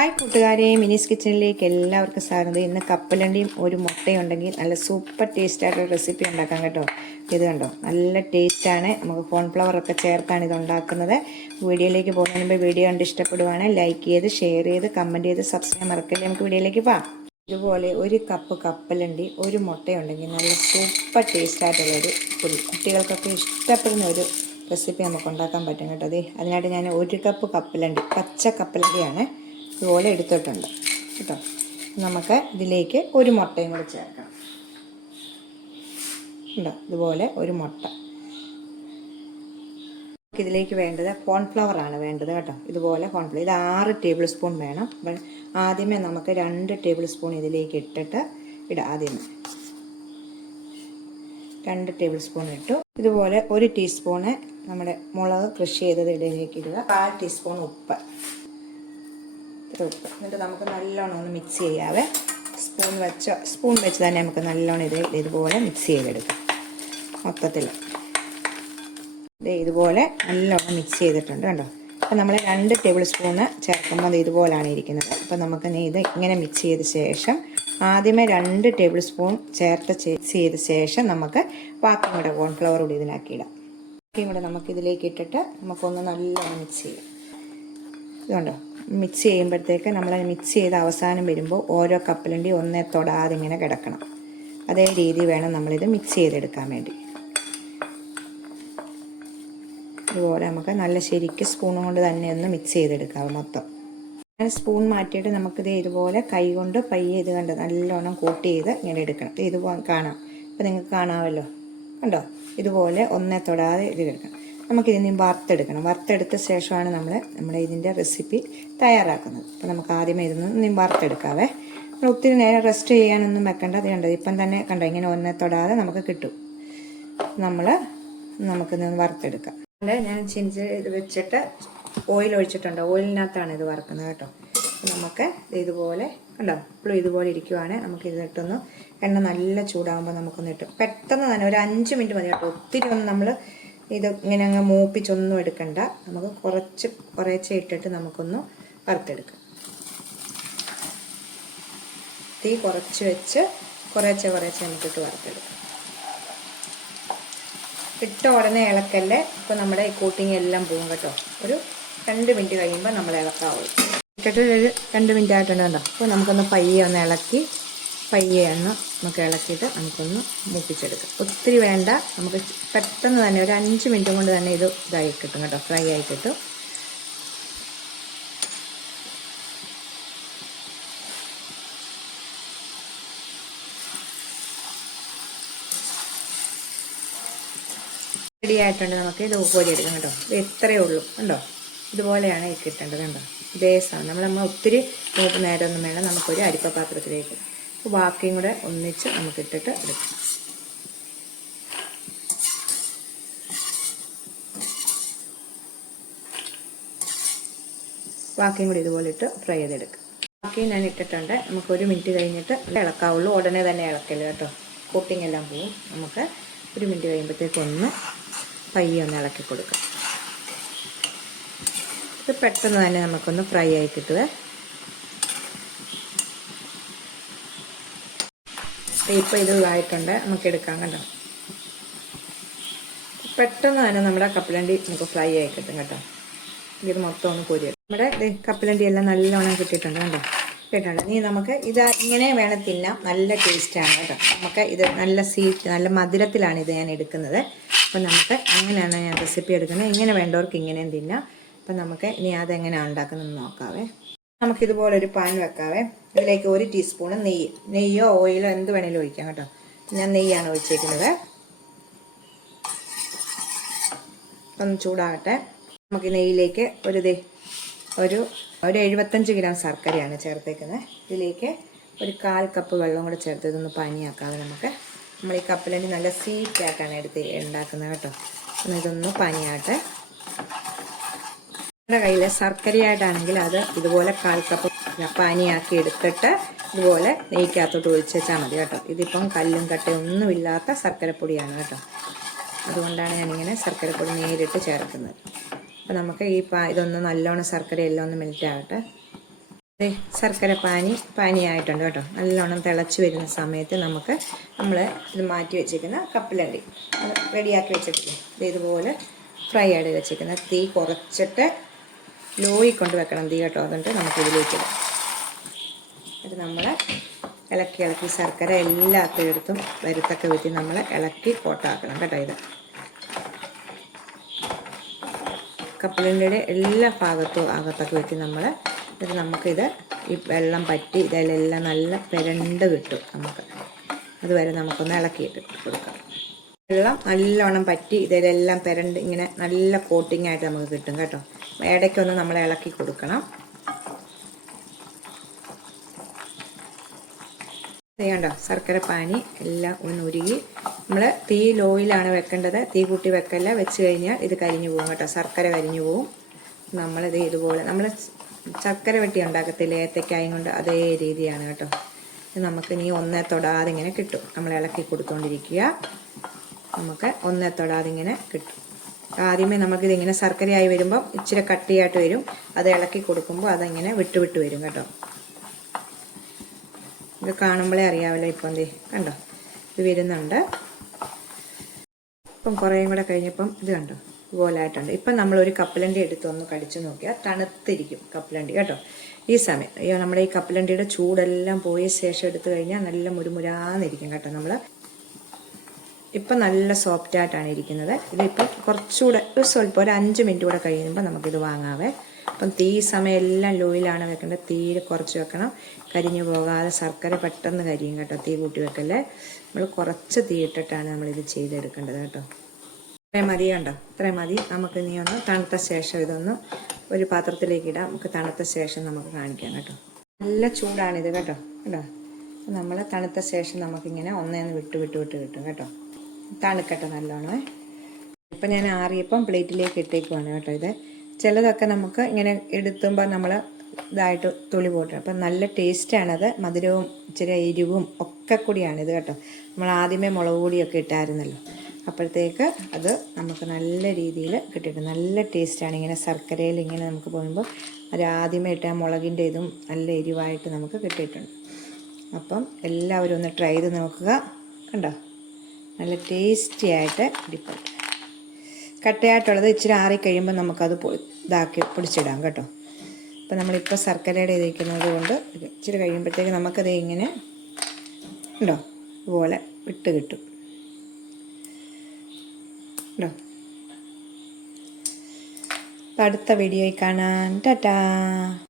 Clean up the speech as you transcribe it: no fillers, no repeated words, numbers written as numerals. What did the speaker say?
Hi കൂട്ടുകാരെ, മിനീസ് കിച്ചണിലേക്ക് എല്ലാവർക്കും സ്വാഗതം. ഇന്ന് കപ്പലണ്ടിയും ഒരു മുട്ടയും ഉണ്ടെങ്കിൽ നല്ല സൂപ്പർ ടേസ്റ്റായിട്ടൊരു റെസിപ്പി ഉണ്ടാക്കാം കേട്ടോ. ഇത് കണ്ടോ, നല്ല ടേസ്റ്റാണ്. നമുക്ക് കോൺഫ്ലവറൊക്കെ ചേർത്താണ് ഇത് ഉണ്ടാക്കുന്നത്. വീഡിയോയിലേക്ക് പോകുന്നതിന് മുമ്പ് വീഡിയോ കണ്ട് ഇഷ്ടപ്പെടുവാണ് ലൈക്ക് ചെയ്ത് ഷെയർ ചെയ്ത് കമൻറ്റ് ചെയ്ത് സബ്സ്ക്രൈബ് മറക്കല്ലേ. നമുക്ക് വീഡിയോയിലേക്ക് പോകാം. ഇതുപോലെ ഒരു കപ്പ് കപ്പലണ്ടി ഒരു മുട്ടയുണ്ടെങ്കിൽ നല്ല സൂപ്പർ ടേസ്റ്റായിട്ടുള്ളൊരു കുട്ടികൾക്കൊക്കെ ഇഷ്ടപ്പെടുന്ന ഒരു റെസിപ്പി നമുക്ക് ഉണ്ടാക്കാൻ പറ്റും കേട്ടോ. അതിനായിട്ട് ഞാൻ ഒരു കപ്പ് കപ്പലണ്ടി, പച്ച കപ്പലണ്ടിയാണ് ഇതുപോലെ എടുത്തിട്ടുണ്ട് കേട്ടോ. നമുക്ക് ഇതിലേക്ക് ഒരു മുട്ടയും കൂടി ചേർക്കണം കേട്ടോ. ഇതുപോലെ ഒരു മുട്ട. ഇതിലേക്ക് വേണ്ടത് കോൺഫ്ലവറാണ് വേണ്ടത് കേട്ടോ. ഇതുപോലെ കോൺഫ്ലവർ ഇത് 6 ടേബിൾ സ്പൂൺ വേണം. ആദ്യമേ നമുക്ക് 2 ടേബിൾ സ്പൂൺ ഇതിലേക്ക് ഇട്ടിട്ട് ഇടാം. ആദ്യമേ 2 ടേബിൾ സ്പൂൺ ഇട്ടു. ഇതുപോലെ 1 ടീസ്പൂണ് നമ്മുടെ മുളക് കൃഷി ചെയ്തത് ഇതിലേക്ക് ഇടുക. 1/4 ടീസ്പൂൺ ഉപ്പ്. എന്നിട്ട് നമുക്ക് നല്ലോണം ഒന്ന് മിക്സ് ചെയ്യാവേ. സ്പൂൺ വെച്ച് തന്നെ നമുക്ക് നല്ലോണം ഇതുപോലെ മിക്സ് ചെയ്തെടുക്കാം. മൊത്തത്തിൽ ഇതുപോലെ നല്ലോണം മിക്സ് ചെയ്തിട്ടുണ്ട് കണ്ടോ. അപ്പം നമ്മൾ 2 ടേബിൾ സ്പൂണ് ചേർക്കുമ്പോൾ അത് ഇതുപോലാണ് ഇരിക്കുന്നത്. അപ്പം നമുക്ക് ഇത് ഇങ്ങനെ മിക്സ് ചെയ്ത ശേഷം ആദ്യമേ 2 ടേബിൾ സ്പൂൺ മിക്സ് ചെയ്ത ശേഷം നമുക്ക് ബാക്കിയും കൂടെ കോൺഫ്ലവർ കൂടി ഇതിനാക്കിയിടാം. ബാക്കിയും കൂടെ നമുക്കിതിലേക്ക് ഇട്ടിട്ട് നമുക്കൊന്ന് നല്ലോണം മിക്സ് ചെയ്യാം. ഇതുകൊണ്ടോ, മിക്സ് ചെയ്യുമ്പോഴത്തേക്ക് നമ്മൾ മിക്സ് ചെയ്ത് അവസാനം വരുമ്പോൾ ഓരോ കപ്പലണ്ടി ഒന്നേ തൊടാതെ ഇങ്ങനെ കിടക്കണം. അതേ രീതി വേണം നമ്മളിത് മിക്സ് ചെയ്തെടുക്കാൻ വേണ്ടി. ഇതുപോലെ നമുക്ക് നല്ല ശരിക്ക് സ്പൂൺ കൊണ്ട് തന്നെ ഒന്ന് മിക്സ് ചെയ്തെടുക്കാം മൊത്തം. സ്പൂൺ മാറ്റിയിട്ട് നമുക്കിത് ഇതുപോലെ കൈ കൊണ്ട് പയ്യെ ഇത് കണ്ട് നല്ലോണം കോട്ട് ചെയ്ത് ഇങ്ങനെ എടുക്കണം. ഇതുപോലെ കാണാം. ഇപ്പം നിങ്ങൾക്ക് കാണാമല്ലോ കണ്ടോ. ഇതുപോലെ ഒന്നേ തൊടാതെ ഇത് എടുക്കണം. നമുക്കിതിന് വറുത്തെടുക്കണം. വറുത്തെടുത്ത ശേഷമാണ് നമ്മുടെ ഇതിൻ്റെ റെസിപ്പി തയ്യാറാക്കുന്നത്. അപ്പോൾ നമുക്ക് ആദ്യമേ ഇതൊന്ന് വറുത്തെടുക്കാവേ. നമ്മൾ ഒത്തിരി നേരം റെസ്റ്റ് ചെയ്യാനൊന്നും വെക്കേണ്ട. അത് കണ്ടത് ഇപ്പം തന്നെ കണ്ടോ, ഇങ്ങനെ ഒന്നേ തൊടാതെ നമുക്ക് കിട്ടും. നമുക്കിത് വറുത്തെടുക്കാം. ഞാൻ ഇത് വെച്ചിട്ട് ഓയിൽ ഒഴിച്ചിട്ടുണ്ട്. ഓയിലിനകത്താണ് ഇത് വറുക്കുന്നത് കേട്ടോ. നമുക്ക് ഇതുപോലെ കണ്ടോ, ഇപ്പോഴും ഇതുപോലെ ഇരിക്കുവാണ്. നമുക്ക് ഇതിട്ടൊന്ന് എണ്ണ നല്ല ചൂടാകുമ്പോൾ നമുക്കൊന്ന് ഇട്ടു പെട്ടെന്ന് തന്നെ ഒരു 5 മിനിറ്റ് മതി കേട്ടോ. ഒത്തിരി ഒന്നും നമ്മൾ ഇത് ഇങ്ങനെ അങ്ങ് മൂപ്പിച്ചൊന്നും എടുക്കണ്ട. നമുക്ക് കുറേശ്ശെ ഇട്ടിട്ട് നമുക്കൊന്ന് വറുത്തെടുക്കാം. തീ കുറച്ച് വെച്ച് കുറേശ്ശെ നമുക്കിട്ട് വറുത്തെടുക്കാം. ഇട്ട ഉടനെ ഇളക്കല്ലേ. ഇപ്പോൾ നമ്മുടെ ഈ കോട്ടിങ് എല്ലാം പോകും കേട്ടോ. ഒരു 2 മിനിറ്റ് കഴിയുമ്പോൾ നമ്മൾ ഇളക്കാവും. ഇട്ടിട്ട് ഒരു 2 മിനിറ്റ് ആയിട്ടുണ്ട് കേട്ടോ. അപ്പോൾ നമുക്കൊന്ന് പയ്യെ ഒന്ന് ഇളക്കി നമുക്ക് ഇളക്കിയിട്ട് നമുക്കൊന്ന് മൂപ്പിച്ചെടുക്കാം. ഒത്തിരി വേണ്ട. നമുക്ക് പെട്ടെന്ന് തന്നെ ഒരു 5 മിനിറ്റ് കൊണ്ട് തന്നെ ഇതായി കിട്ടും കേട്ടോ. ഫ്രൈ ആയി കിട്ടും. റെഡി ആയിട്ടുണ്ട്. നമുക്ക് ഇത് കോരിയെടുക്കാം കേട്ടോ. ഇത് ഇത്രയേ ഉള്ളൂ കണ്ടോ. ഇതുപോലെയാണ് ഈ കിട്ടേണ്ടത് കണ്ടോ. ഇതേ സാധനം നമ്മൾ ഒത്തിരി നേരമൊന്നും വേണം. നമുക്കൊരു അരിപ്പ പാത്രത്തിലേക്ക് ബാക്കിയും കൂടെ ഒന്നിച്ച് നമുക്ക് ഇട്ടിട്ട് എടുക്കാം. ബാക്കിയും കൂടി ഇതുപോലെ ഇട്ട് ഫ്രൈ ചെയ്തെടുക്കാം. ബാക്കിയും ഞാൻ ഇട്ടിട്ടുണ്ട്. നമുക്ക് 1 മിനിറ്റ് കഴിഞ്ഞിട്ട് ഇളക്കാവുള്ളൂ. ഉടനെ തന്നെ ഇളക്കല് കേട്ടോ. കോട്ടിങ് എല്ലാം പോവും. നമുക്ക് 1 മിനിറ്റ് കഴിയുമ്പോഴത്തേക്കൊന്ന് പയ്യെ ഒന്ന് ഇളക്കി കൊടുക്കാം. ഇത് പെട്ടെന്ന് തന്നെ നമുക്കൊന്ന് ഫ്രൈ ആയി കിട്ടുക. ഇപ്പോൾ ഇത് ആയിട്ടുണ്ട്. നമുക്ക് എടുക്കാം കണ്ടോ. പെട്ടെന്ന് തന്നെ നമ്മുടെ കപ്പലണ്ടി നമുക്ക് ഫ്രൈ ആയി കിട്ടും കേട്ടോ. ഇത് മൊത്തം ഒന്ന് പൊരിയും. നമ്മുടെ കപ്പലണ്ടി എല്ലാം നല്ലോണം കിട്ടിയിട്ടുണ്ട് കണ്ടോ. നീ നമുക്ക് ഇത് ഇങ്ങനെ വേണം തിന്നാം. നല്ല ടേസ്റ്റാണ് കേട്ടോ. നമുക്ക് ഇത് നല്ല മധുരത്തിലാണ് ഇത് ഞാൻ എടുക്കുന്നത്. അപ്പം നമുക്ക് ഇങ്ങനെയാണ് ഞാൻ റെസിപ്പി എടുക്കുന്നത്. ഇങ്ങനെ വേണ്ടവർക്ക് ഇങ്ങനെയും തിന്നാം. അപ്പം നമുക്ക് ഇനി അതെങ്ങനെയാണ് ഉണ്ടാക്കുന്നതെന്ന് നോക്കാവേ. നമുക്കിതുപോലൊരു പാൻ വെക്കാവേ. ഇതിലേക്ക് 1 ടീസ്പൂണ് നെയ്യോ ഓയിലോ എന്ത് വേണേലും ഒഴിക്കാം കേട്ടോ. ഞാൻ നെയ്യാണ് ഒഴിച്ചേക്കുന്നത്. ഒന്ന് ചൂടാകട്ടെ. നമുക്ക് നെയ്യിലേക്ക് ഒരു 75 ഗ്രാം ശർക്കരയാണ് ചേർത്തേക്കുന്നത്. ഇതിലേക്ക് ഒരു 1/4 കപ്പ് വെള്ളം കൂടെ ചേർത്ത് ഇതൊന്ന് പാനിയാക്കാതെ നമ്മൾ ഈ കപ്പലണ്ടി നല്ല സ്വീറ്റായിട്ടാണ് ഉണ്ടാക്കുന്നത് കേട്ടോ. ഇതൊന്ന് പാനിയാട്ടെ. നമ്മുടെ കയ്യിൽ ശർക്കരയായിട്ടാണെങ്കിൽ അത് ഇതുപോലെ 1/4 കപ്പ് പാനിയാക്കി എടുത്തിട്ട് ഇതുപോലെ നെയ്ക്കകത്തോട്ട് ഒഴിച്ച് വെച്ചാൽ മതി കേട്ടോ. ഇതിപ്പം കല്ലും കട്ടയൊന്നുമില്ലാത്ത ശർക്കരപ്പൊടിയാണ് കേട്ടോ. അതുകൊണ്ടാണ് ഞാനിങ്ങനെ ശർക്കരപ്പൊടി നേരിട്ട് ചേർക്കുന്നത്. അപ്പോൾ നമുക്ക് ഇതൊന്ന് നല്ലോണം ശർക്കര എല്ലാം ഒന്ന് മെൽറ്റ് ആകട്ടെ. ശർക്കര പാനിയായിട്ടുണ്ട് കേട്ടോ. നല്ലോണം തിളച്ച് വരുന്ന സമയത്ത് നമ്മൾ ഇത് മാറ്റി വെച്ചിരിക്കുന്ന കപ്പലണ്ടി അത് റെഡിയാക്കി വെച്ചിട്ടില്ലേ, ഇതുപോലെ ഫ്രൈ ആയിട്ട് വെച്ചിരിക്കുന്ന തീ കുറച്ചിട്ട് ലോയിൽ കൊണ്ട് വെക്കണം തീ കേട്ടോ. അതുകൊണ്ട് നമുക്കിതിലേക്ക് ഇത് നമ്മൾ ഇളക്കി ശർക്കര എല്ലാത്തിടത്തും വരുത്തൊക്കെ വെച്ച് നമ്മൾ ഇളക്കി കോട്ടാക്കണം കേട്ടോ. ഇത് കപ്പലണ്ടിയുടെ എല്ലാ അകത്തൊക്കെ വെച്ച് നമുക്കിത് ഈ വെള്ളം പറ്റി ഇതിലെല്ലാം നല്ല പെരണ്ട് കിട്ടും. അതുവരെ നമുക്കൊന്ന് ഇളക്കിയിട്ട് കൊടുക്കാം. വെള്ളം നല്ലോണം പറ്റി ഇതിലെല്ലാം പെരണ്ട് ഇങ്ങനെ നല്ല കോട്ടിംഗ് ആയിട്ട് നമുക്ക് കിട്ടും കേട്ടോ. ഇടയ്ക്കൊന്ന് നമ്മൾ ഇളക്കി കൊടുക്കണം. ചെയ്യണ്ടോ, ശർക്കര പാനി എല്ലാം ഒന്ന് ഉരുകി. നമ്മൾ തീ ലോയിലാണ് വെക്കേണ്ടത്, തീ കൂട്ടി വെക്കല്ല. വെച്ച് കഴിഞ്ഞാൽ ഇത് കരിഞ്ഞു പോകും കേട്ടോ, ശർക്കര കരിഞ്ഞു പോകും. നമ്മളിത് ഇതുപോലെ നമ്മൾ ശർക്കര വെട്ടി ഉണ്ടാക്കത്തില്ല ഏത്തക്കായും കൊണ്ട്, അതേ രീതിയാണ് കേട്ടോ. നമുക്ക് ഇനി ഒന്നേ തൊടാതെ ഇങ്ങനെ കിട്ടും. നമ്മൾ ഇളക്കി കൊടുത്തുകൊണ്ടിരിക്കുക, നമുക്ക് ഒന്നേ തൊടാതെ ഇങ്ങനെ കിട്ടും. ആദ്യമേ നമുക്കിതിങ്ങനെ ശർക്കരയായി വരുമ്പം ഇച്ചിരി കട്ടിയായിട്ട് വരും. അത് ഇളക്കി കൊടുക്കുമ്പോൾ അതിങ്ങനെ വിട്ട് വരും കേട്ടോ. ഇത് കാണുമ്പോഴേ അറിയാമല്ലോ. ഇപ്പം എന്തേ കണ്ടോ, ഇത് വരുന്നുണ്ട്. ഇപ്പം കുറേയും കൂടെ കഴിഞ്ഞപ്പം ഇത് കണ്ടോ ഇതുപോലായിട്ടുണ്ട്. ഇപ്പം നമ്മളൊരു കപ്പലണ്ടി എടുത്തൊന്ന് കടിച്ചു നോക്കിയാൽ തണുത്തിരിക്കും കപ്പലണ്ടി കേട്ടോ. ഈ സമയം നമ്മുടെ ഈ കപ്പലണ്ടിയുടെ ചൂടെല്ലാം പോയ ശേഷം എടുത്തു കഴിഞ്ഞാൽ നല്ല മുരുമുരാന്നിരിക്കും കേട്ടോ. ഇപ്പം നല്ല സോഫ്റ്റായിട്ടാണ് ഇരിക്കുന്നത്. ഇതിപ്പം കുറച്ചുകൂടെ സ്വല്പം ഒരു 5 മിനിറ്റ് കൂടെ കഴിയുമ്പോൾ നമുക്കിത് വാങ്ങാവേ. അപ്പം തീ സമയം എല്ലാം ലോയിലാണ് വെക്കേണ്ടത്. തീരെ കുറച്ച് വെക്കണം, കരിഞ്ഞു പോകാതെ. ശർക്കര പെട്ടെന്ന് കരിയും കേട്ടോ, തീ കൂട്ടി വെക്കല്ലേ. നമ്മൾ കുറച്ച് തീ ഇട്ടിട്ടാണ് നമ്മളിത് ചെയ്തെടുക്കേണ്ടത് കേട്ടോ. ഇത്രയും മതി കണ്ടോ, ഇത്രയും മതി. നമുക്ക് ഇനി ഒന്ന് തണുത്ത ശേഷം ഇതൊന്ന് ഒരു പാത്രത്തിലേക്ക് ഇടാം. നമുക്ക് തണുത്ത ശേഷം നമുക്ക് കാണിക്കാം കേട്ടോ. നല്ല ചൂടാണിത് കേട്ടോ. കേട്ടോ, നമ്മൾ തണുത്ത ശേഷം നമുക്കിങ്ങനെ ഒന്നേന്ന് വിട്ട് കിട്ടും കേട്ടോ. തണുക്കട്ടെ നല്ലോണം. ഇപ്പം ഞാൻ ആറിയപ്പം പ്ലേറ്റിലേക്ക് ഇട്ടേക്കുവാണ് കേട്ടോ. ഇത് ചിലതൊക്കെ നമുക്ക് ഇങ്ങനെ എടുത്തുമ്പോൾ നമ്മൾ ഇതായിട്ട് തൊലി പോട്ട്. അപ്പം നല്ല ടേസ്റ്റാണത്. മധുരവും ഇച്ചിരി എരിവും ഒക്കെ കൂടിയാണിത് കേട്ടോ. നമ്മൾ ആദ്യമേ മുളക് പൊടിയൊക്കെ ഇട്ടായിരുന്നല്ലോ, അപ്പോഴത്തേക്ക് അത് നമുക്ക് നല്ല രീതിയിൽ കിട്ടിയിട്ട് നല്ല ടേസ്റ്റാണ്. ഇങ്ങനെ ശർക്കരയിൽ ഇങ്ങനെ നമുക്ക് പോകുമ്പോൾ അത് ആദ്യമേ ഇട്ട മുളകിൻ്റെ ഇതും നല്ല എരിവായിട്ട് നമുക്ക് കിട്ടിയിട്ടുണ്ട്. അപ്പം എല്ലാവരും ഒന്ന് ട്രൈ ചെയ്ത് നോക്കുക. കണ്ടോ, നല്ല ടേസ്റ്റി ആയിട്ട് ഇടിപ്പുണ്ട്. കട്ടയായിട്ടുള്ളത് ഇച്ചിരി ആറിക്കഴിയുമ്പോൾ നമുക്കത് പൊടിച്ചിടാം കേട്ടോ. അപ്പം നമ്മളിപ്പോൾ ശർക്കരയുടെ ഇരിക്കുന്നത് കൊണ്ട് ഇച്ചിരി കഴിയുമ്പോഴത്തേക്ക് നമുക്കത് ഇങ്ങനെ ഉണ്ടോ ഇതുപോലെ കിട്ടും കേട്ടോ. അടുത്ത വീഡിയോയിൽ കാണാൻ ടാറ്റാ.